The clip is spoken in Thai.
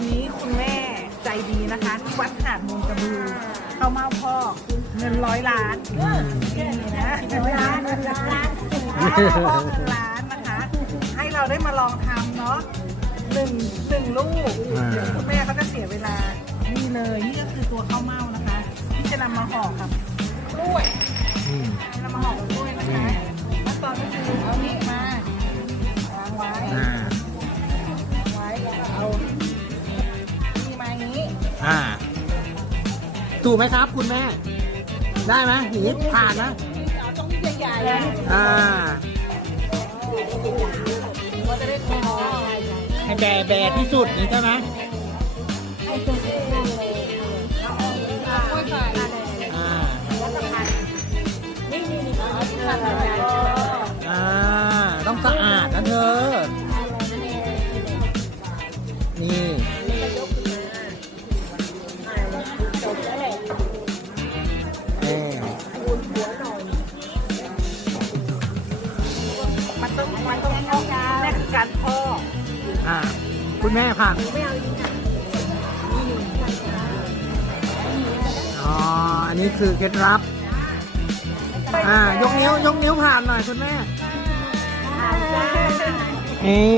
วันนี้คุณแม่ใจดีนะคะที่วัดหาดมูลกระบือเข้ามาเอาพ่อเงินร้อยล้านนี่นะร้อยล้านเงินล้านพ่อเงินล้านนะคะ ให้เราได้มาลองทำเนาะหนึ่งหนึ่งลูกอ่าเดี๋ยวคุณแม่เขาจะเสียเวลานี่เลยนี่ก็คือตัวข้าวเม่านะคะ ที่จะนำมาห่อกับกล้วยอืมนำมาห่อกับกล้วยนะคะขั้นตอนก็คือเอานี่มาวางไว้ อ่า ถูกไหมครับ คุณแม่ ได้ไหมหนีผ่านนะเอาตรงนี้ใหญ่ๆเลยอ่าก็จะได้ทอให้แบแบที่สุดนี่ใช่ไหมให้ตัวเองเอาออกเอาค่อยใส่อ่าแล้วก็พันนี่นี่ อ่า คุณแม่ผักอ๋อ อันนี้คือเคล็ดลับ อ่า ยกนิ้วยกนิ้วผ่านหน่อยคุณแม่เอ๊ะ